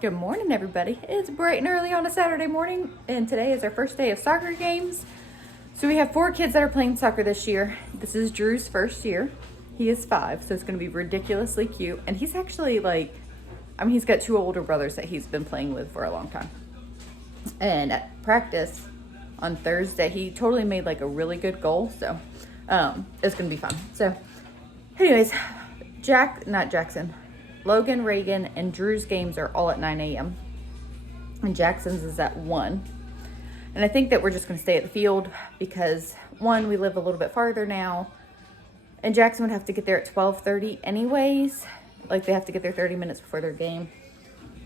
Good morning, everybody. It's bright and early on a Saturday morning, and today is our first day of soccer games. So we have 4 kids that are playing soccer this year. This is Drew's first year. He is 5, so it's going to be ridiculously cute. And he's actually he's got 2 older brothers that he's been playing with for a long time. And at practice on Thursday, he totally made like a really good goal. So it's going to be fun. So anyways, Logan, Reagan, and Drew's games are all at 9 a.m. and Jackson's is at 1. And I think that we're just going to stay at the field because, 1, we live a little bit farther now, and Jackson would have to get there at 12:30 anyways. Like, they have to get there 30 minutes before their game.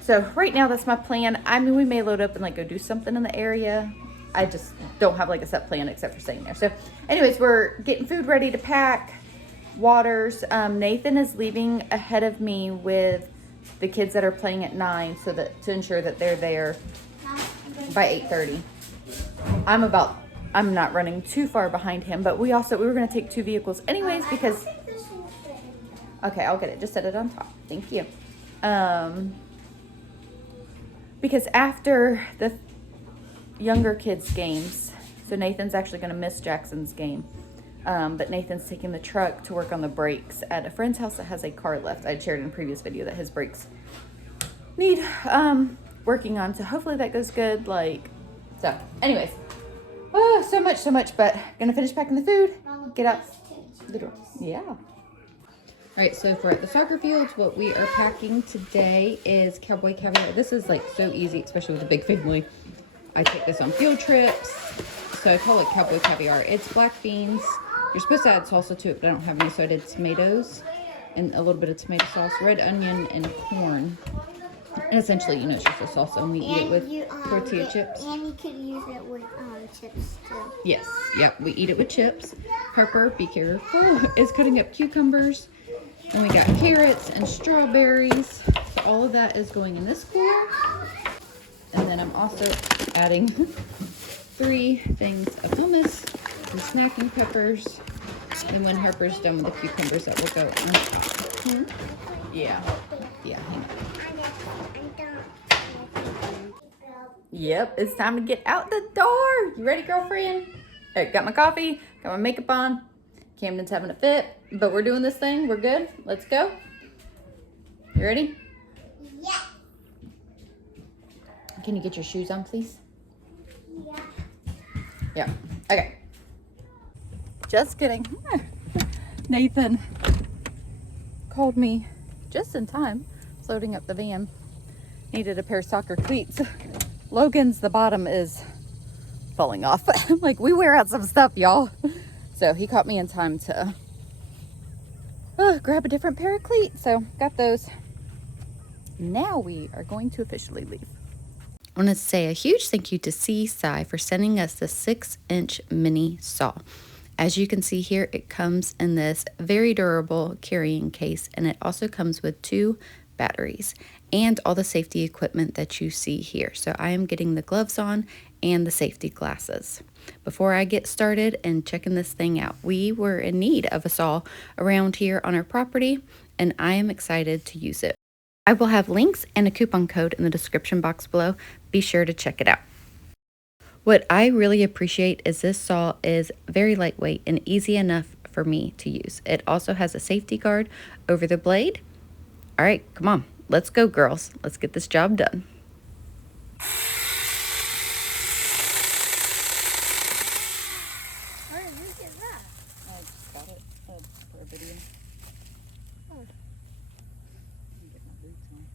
So right now, that's my plan. I mean, we may load up and like go do something in the area. I just don't have like a set plan except for staying there. So anyways, we're getting food ready to pack. Waters. Nathan is leaving ahead of me with the kids that are playing at 9 so that to ensure that they're there by 8:30. I'm not running too far behind him, but we were going to take 2 vehicles anyways because okay, I'll get it. Just set it on top. Thank you. Because after the younger kids games, so Nathan's actually going to miss Jackson's game. But Nathan's taking the truck to work on the brakes at a friend's house that has a car lift. I shared in a previous video that his brakes need working on. So hopefully that goes good. So anyways, so much, but gonna finish packing the food, get out the door. Yeah. All right, so for at the soccer fields, what we are packing today is cowboy caviar. This is like so easy, especially with a big family. I take this on field trips, so I call it cowboy caviar. It's black beans. You're supposed to add salsa to it, but I don't have any, so I did tomatoes and a little bit of tomato sauce, red onion, and corn. And essentially, it's just a salsa, and we eat it with tortilla chips. And you could use it with chips, too. Yes, yep, we eat it with chips. Harper, be careful, is cutting up cucumbers. And we got carrots and strawberries. So all of that is going in this cooler. And then I'm also adding 3 things of hummus, some snacking peppers, and when Harper's done with the cucumbers, that will go on top. Yeah, hang on. Yep, it's time to get out the door. You ready, girlfriend? All right, got my coffee, got my makeup on. Camden's having a fit, but we're doing this thing. We're good. Let's go. You ready? Yeah. Can you get your shoes on, please? Yeah. Yeah. Okay. Just kidding. Nathan called me just in time. Loading up the van. Needed a pair of soccer cleats. Logan's, the bottom is falling off. Like, we wear out some stuff, y'all. So he caught me in time to grab a different pair of cleats. So got those. Now we are going to officially leave. I want to say a huge thank you to CSI for sending us the 6-inch mini saw. As you can see here, it comes in this very durable carrying case, and it also comes with 2 batteries and all the safety equipment that you see here. So I am getting the gloves on and the safety glasses. Before I get started and checking this thing out, we were in need of a saw around here on our property, and I am excited to use it. I will have links and a coupon code in the description box below. Be sure to check it out. What I really appreciate is this saw is very lightweight and easy enough for me to use. It also has a safety guard over the blade. All right, come on. Let's go, girls. Let's get this job done. Where did you get that? I just got it for a video. Oh. Get my boots on.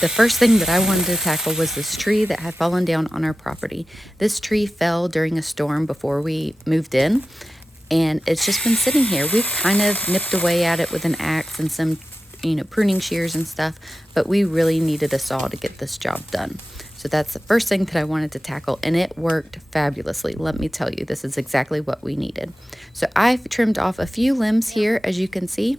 The first thing that I wanted to tackle was this tree that had fallen down on our property. This tree fell during a storm before we moved in, and it's just been sitting here. We've kind of nipped away at it with an axe and some, pruning shears and stuff, but we really needed a saw to get this job done. So that's the first thing that I wanted to tackle, and it worked fabulously. Let me tell you, this is exactly what we needed. So I've trimmed off a few limbs here, as you can see,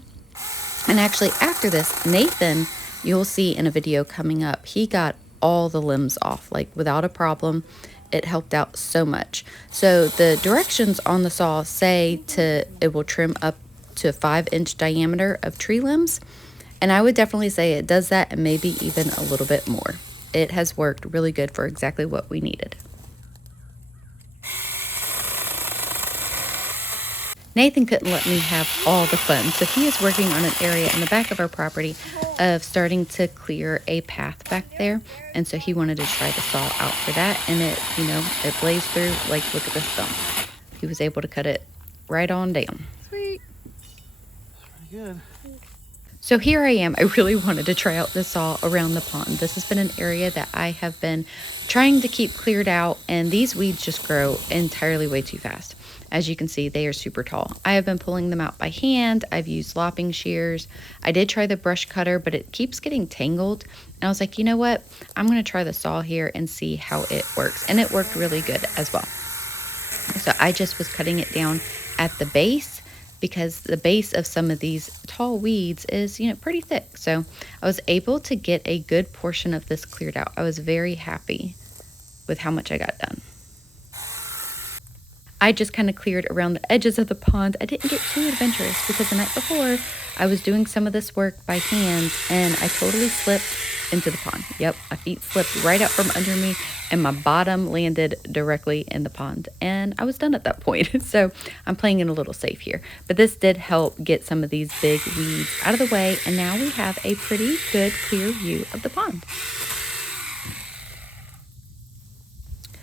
and actually after this, Nathan, you'll see in a video coming up, he got all the limbs off, like without a problem. it helped out so much. So the directions on the saw say it will trim up to a 5-inch diameter of tree limbs. And I would definitely say it does that and maybe even a little bit more. It has worked really good for exactly what we needed. Nathan couldn't let me have all the fun, so he is working on an area in the back of our property of starting to clear a path back there. And so he wanted to try the saw out for that, and it blazed through. Like, look at this thumb. He was able to cut it right on down. Sweet. Pretty good. So here I am. I really wanted to try out the saw around the pond. This has been an area that I have been trying to keep cleared out, and these weeds just grow entirely way too fast. As you can see, they are super tall. I have been pulling them out by hand. I've used lopping shears. I did try the brush cutter, but it keeps getting tangled. And I was like, you know what? I'm going to try the saw here and see how it works. And it worked really good as well. So I just was cutting it down at the base, because the base of some of these tall weeds is, pretty thick. So I was able to get a good portion of this cleared out. I was very happy with how much I got done. I just kind of cleared around the edges of the pond. I didn't get too adventurous because the night before I was doing some of this work by hand and I totally slipped into the pond. Yep, my feet slipped right out from under me and my bottom landed directly in the pond. And I was done at that point. So I'm playing it a little safe here. But this did help get some of these big weeds out of the way. And now we have a pretty good clear view of the pond.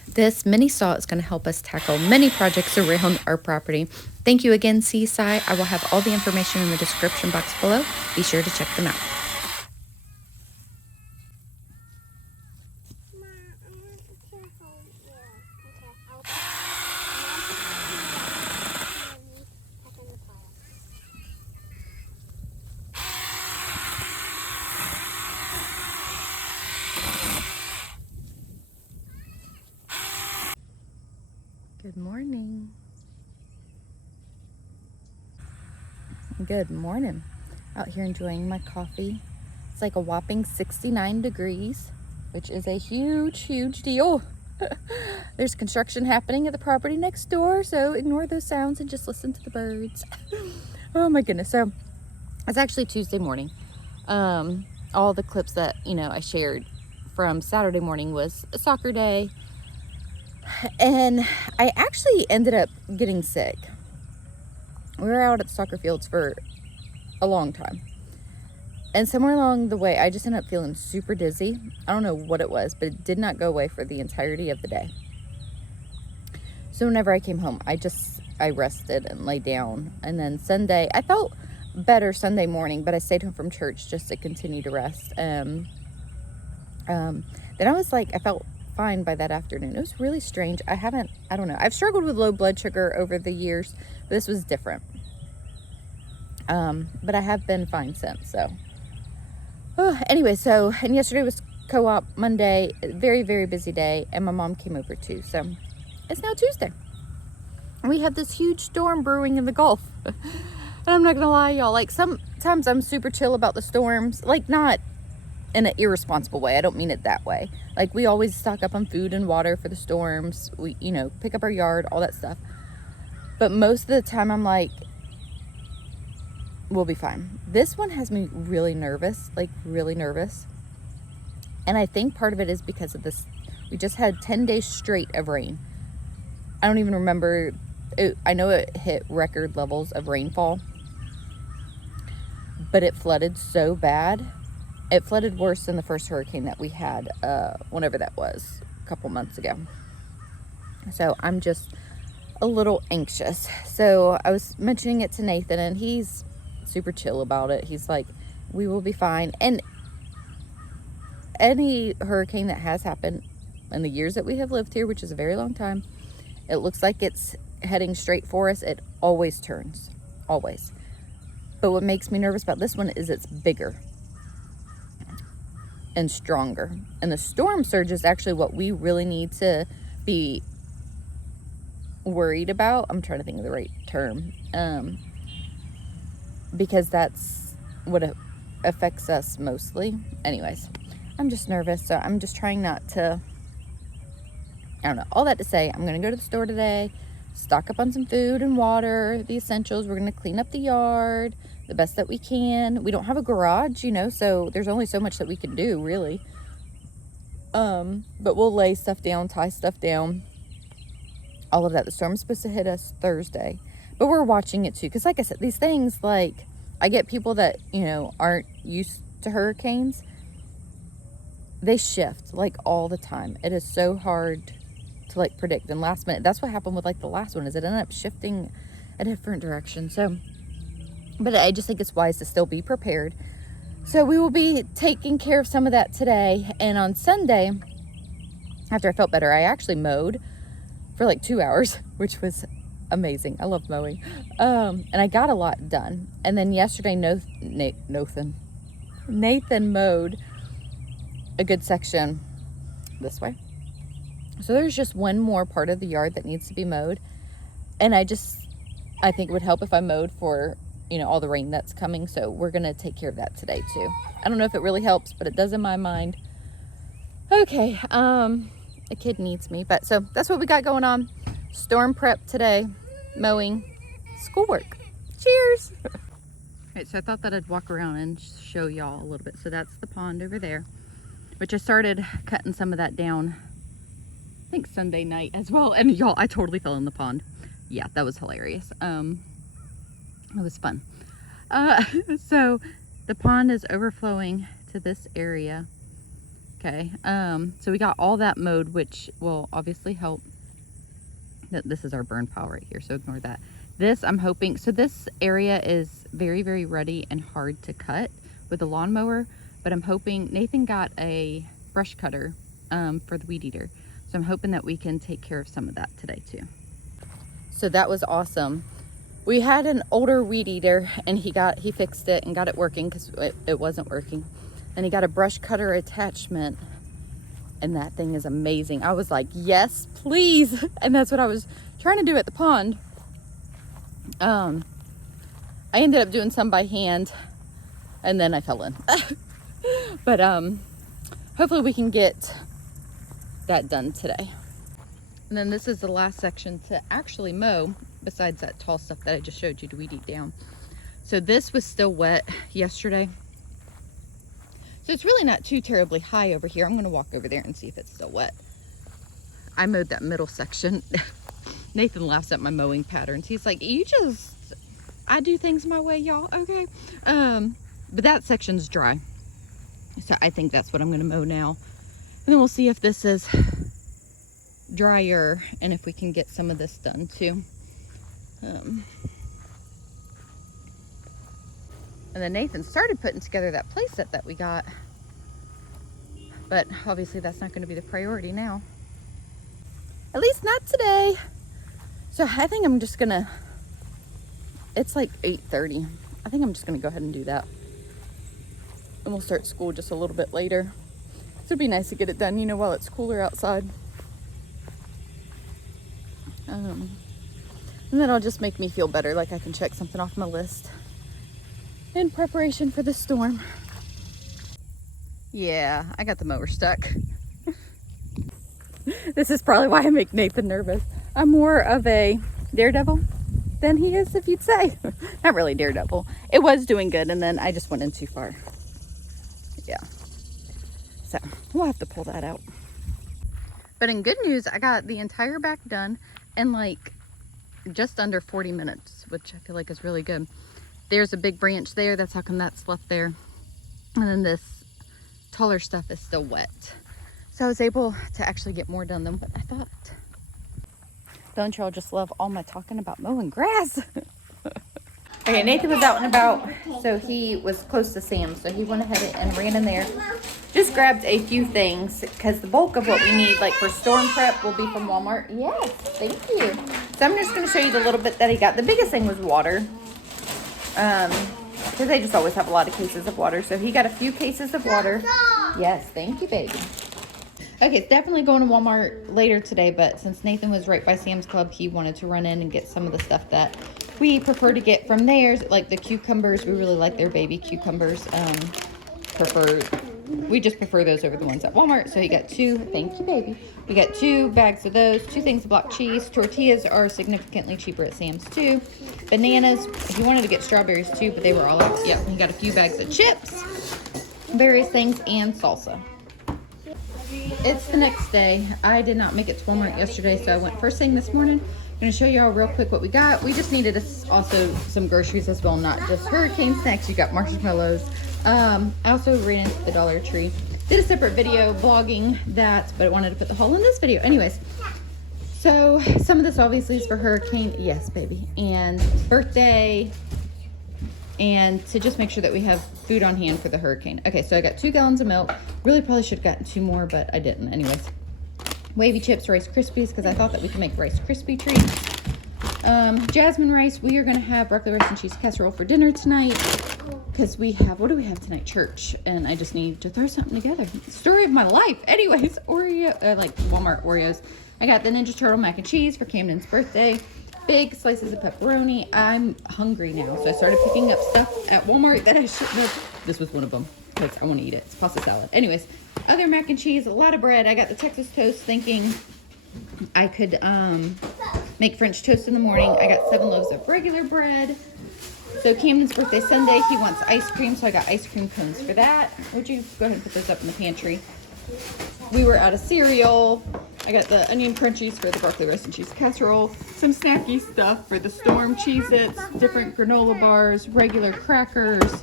This mini saw is going to help us tackle many projects around our property. Thank you again, Seaside. I will have all the information in the description box below. Be sure to check them out. Good morning. Good morning. Out here enjoying my coffee. It's like a whopping 69 degrees, which is a huge, huge deal. There's construction happening at the property next door, so ignore those sounds and just listen to the birds. Oh my goodness. So it's actually Tuesday morning. All the clips that, I shared from Saturday morning was a soccer day. And I actually ended up getting sick. We were out at the soccer fields for a long time. And somewhere along the way, I just ended up feeling super dizzy. I don't know what it was, but it did not go away for the entirety of the day. So whenever I came home, I rested and lay down. And then Sunday, I felt better Sunday morning, but I stayed home from church just to continue to rest. Then I felt fine by that afternoon. It was really strange. I don't know. I've struggled with low blood sugar over the years, but this was different. But I have been fine since, so. Anyway, and yesterday was co-op Monday, very, very busy day, and my mom came over too, so it's now Tuesday. And we have this huge storm brewing in the Gulf. And I'm not gonna lie, y'all, like sometimes I'm super chill about the storms, like not in an irresponsible way. I don't mean it that way. Like, we always stock up on food and water for the storms. We, pick up our yard, all that stuff. But most of the time I'm like, we'll be fine. This one has me really nervous, like really nervous. And I think part of it is because of this. We just had 10 days straight of rain. I don't even remember. I know it hit record levels of rainfall. But it flooded so bad. It flooded worse than the first hurricane that we had, whenever that was, a couple months ago. So I'm just a little anxious. So I was mentioning it to Nathan, and he's super chill about it. He's like, we will be fine. And any hurricane that has happened in the years that we have lived here, which is a very long time, it looks like it's heading straight for us. It always turns, always. But what makes me nervous about this one is it's bigger and stronger. And the storm surge is actually what we really need to be worried about. I'm trying to think of the right term. Because that's what affects us mostly. Anyways, I'm just nervous, so I'm just trying not to I don't know, all that to say, I'm going to go to the store today, stock up on some food and water, the essentials. We're going to clean up the yard the best that we can. We don't have a garage, you know, so there's only so much that we can do, really. But we'll lay stuff down, tie stuff down, all of that. The storm's supposed to hit us Thursday, but we're watching it too, because like I said, these things, like, I get people that, you know, aren't used to hurricanes. They shift like all the time. It is so hard to like predict. And last minute, that's what happened with like the last one, is it ended up shifting a different direction. So, but I just think it's wise to still be prepared. So we will be taking care of some of that today. And on Sunday, after I felt better, I actually mowed for like 2 hours, which was amazing. I love mowing. And I got a lot done. And then yesterday, Nathan mowed a good section this way. So there's just one more part of the yard that needs to be mowed. And I think it would help if I mowed for, you know, all the rain that's coming. So we're going to take care of that today too. I don't know if it really helps, but it does in my mind. Okay. A kid needs me, but so that's what we got going on. Storm prep today, mowing, schoolwork. Cheers. All right. So I thought that I'd walk around and show y'all a little bit. So that's the pond over there, which I started cutting some of that down, I think Sunday night as well. And y'all, I totally fell in the pond. Yeah, that was hilarious. It was fun. So the pond is overflowing to this area. Okay. So we got all that mowed, which will obviously help. This is our burn pile right here, so ignore that. This, I'm hoping, so this area is very, very ruddy and hard to cut with a lawnmower, but I'm hoping, Nathan got a brush cutter for the weed eater. So I'm hoping that we can take care of some of that today too. So that was awesome. We had an older weed eater and he fixed it and got it working because it wasn't working. And he got a brush cutter attachment and that thing is amazing. I was like, yes, please. And that's what I was trying to do at the pond. I ended up doing some by hand and then I fell in. But hopefully we can get that done today. And then this is the last section to actually mow, besides that tall stuff that I just showed you to weed eat down. So this was still wet yesterday. So it's really not too terribly high over here. I'm going to walk over there and see if it's still wet. I mowed that middle section. Nathan laughs at my mowing patterns. He's like, I do things my way, y'all, okay? But that section's dry. So I think that's what I'm going to mow now. And then we'll see if this is drier and if we can get some of this done too. And then Nathan started putting together that play set that we got. But obviously that's not going to be the priority now. At least not today. So I think I'm just going to, it's like 8:30. I think I'm just going to go ahead and do that. And we'll start school just a little bit later. So it'd be nice to get it done, you know, while it's cooler outside. And that'll just make me feel better, like I can check something off my list in preparation for the storm. Yeah, I got the mower stuck. This is probably why I make Nathan nervous. I'm more of a daredevil than he is, if you'd say. Not really daredevil. It was doing good, and then I just went in too far. Yeah. So we'll have to pull that out. But in good news, I got the entire back done in like just under 40 minutes, which I feel like is really good. There's a big branch there. That's how come that's left there. And then this taller stuff is still wet. So I was able to actually get more done than what I thought. Don't y'all just love all my talking about mowing grass? Okay, Nathan was out and about, so he was close to Sam's, so he went ahead and ran in there. Just grabbed a few things, because the bulk of what we need, like for storm prep, will be from Walmart. Yes, thank you. So I'm just going to show you the little bit that he got. The biggest thing was water, because they just always have a lot of cases of water. So he got a few cases of water. Yes, thank you, baby. Okay, it's definitely going to Walmart later today, but since Nathan was right by Sam's Club, he wanted to run in and get some of the stuff that we prefer to get from theirs, like the cucumbers. We really like their baby cucumbers. Prefer we just prefer those over the ones at Walmart. So he got two. Thank you, baby. We got 2 bags of those, 2 things of block cheese. Tortillas are significantly cheaper at Sam's too. Bananas. He wanted to get strawberries too, but they were all out. Yeah, he got a few bags of chips, various things, and salsa. It's the next day. I did not make it to Walmart yesterday, so I went first thing this morning. I'm going to show you all real quick what we got. We just needed also some groceries as well, not just hurricane snacks. You got marshmallows. I also ran into the Dollar Tree. Did a separate video vlogging that, but I wanted to put the haul in this video. Anyways, so some of this obviously is for hurricane. Yes, baby. And birthday. And to just make sure that we have food on hand for the hurricane. Okay, so I got 2 gallons of milk. Really probably should have gotten 2 more, but I didn't. Anyways. Wavy chips, Rice Krispies, because I thought that we could make Rice Krispie treats. Jasmine rice. We are going to have broccoli rice and cheese casserole for dinner tonight. Because we have, what do we have tonight? Church. And I just need to throw something together. Story of my life. Anyways, Oreo, like Walmart Oreos. I got the Ninja Turtle mac and cheese for Camden's birthday. Big slices of pepperoni. I'm hungry now, so I started picking up stuff at Walmart that I shouldn't have. This was one of them, because I want to eat it. It's pasta salad. Anyways, other mac and cheese, a lot of bread. I got the Texas toast thinking I could make French toast in the morning. I got 7 loaves of regular bread. So Camden's birthday Sunday, he wants ice cream, so I got ice cream cones for that. Would you go ahead and put those up in the pantry? We were out of cereal. I got the onion crunchies for the broccoli rice and cheese casserole. Some snacky stuff for the storm, Cheez-Its, different granola bars, regular crackers.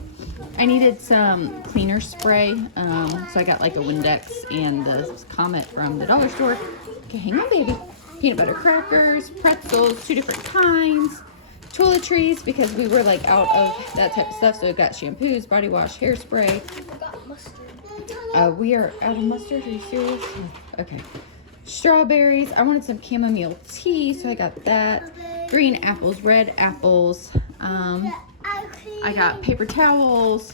I needed some cleaner spray, so I got like a Windex and the Comet from the dollar store. Okay, hang on, baby. Peanut butter crackers, pretzels, 2 different kinds. Toiletries, because we were like out of that type of stuff. So I got shampoos, body wash, hairspray. We are out of mustard. Are you serious? Okay. Strawberries. I wanted some chamomile tea, so I got that. Green apples, red apples. I got paper towels,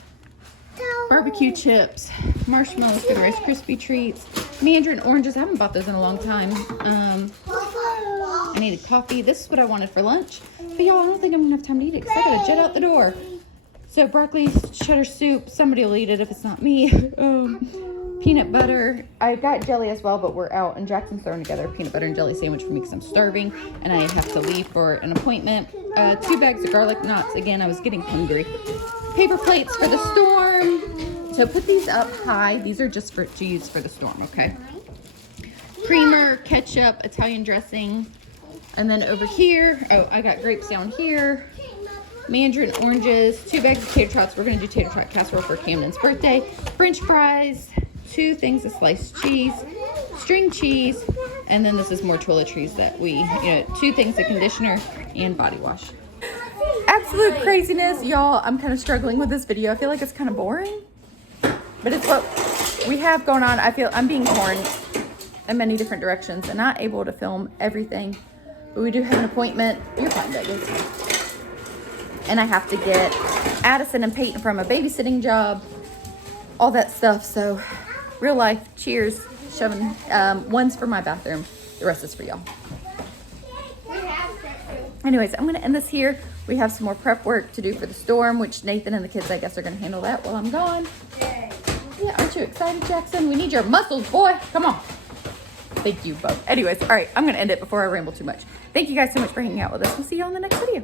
barbecue chips, marshmallows for the Rice Krispie treats, mandarin oranges. I haven't bought those in a long time. I needed coffee. This is what I wanted for lunch. But y'all, I don't think I'm gonna have time to eat it because I gotta jet out the door. So broccoli cheddar soup. Somebody will eat it if it's not me. Peanut butter. I got jelly as well, but we're out, and Jackson's throwing together a peanut butter and jelly sandwich for me because I'm starving and I have to leave for an appointment. 2 bags of garlic knots. Again, I was getting hungry. Paper plates for the storm. So put these up high. These are just to use for the storm, okay? Creamer, ketchup, Italian dressing. And then over here, oh, I got grapes down here. Mandarin oranges, 2 bags of tater tots. We're going to do tater tot casserole for Camden's birthday. French fries, 2 things of sliced cheese, string cheese, and then this is more toiletries that we, 2 things of conditioner and body wash. Absolute craziness. Y'all, I'm kind of struggling with this video. I feel like it's kind of boring, but it's what we have going on. I feel I'm being torn in many different directions and not able to film everything. But we do have an appointment. You're fine, Douglas. And I have to get Addison and Payton from a babysitting job. All that stuff. So, real life. Cheers. Shoving. One's for my bathroom. The rest is for y'all. Anyways, I'm going to end this here. We have some more prep work to do for the storm, which Nathan and the kids, I guess, are going to handle that while I'm gone. Yeah, aren't you excited, Jackson? We need your muscles, boy. Come on. Thank you both. Anyways, all right, I'm going to end it before I ramble too much. Thank you guys so much for hanging out with us. We'll see you on the next video.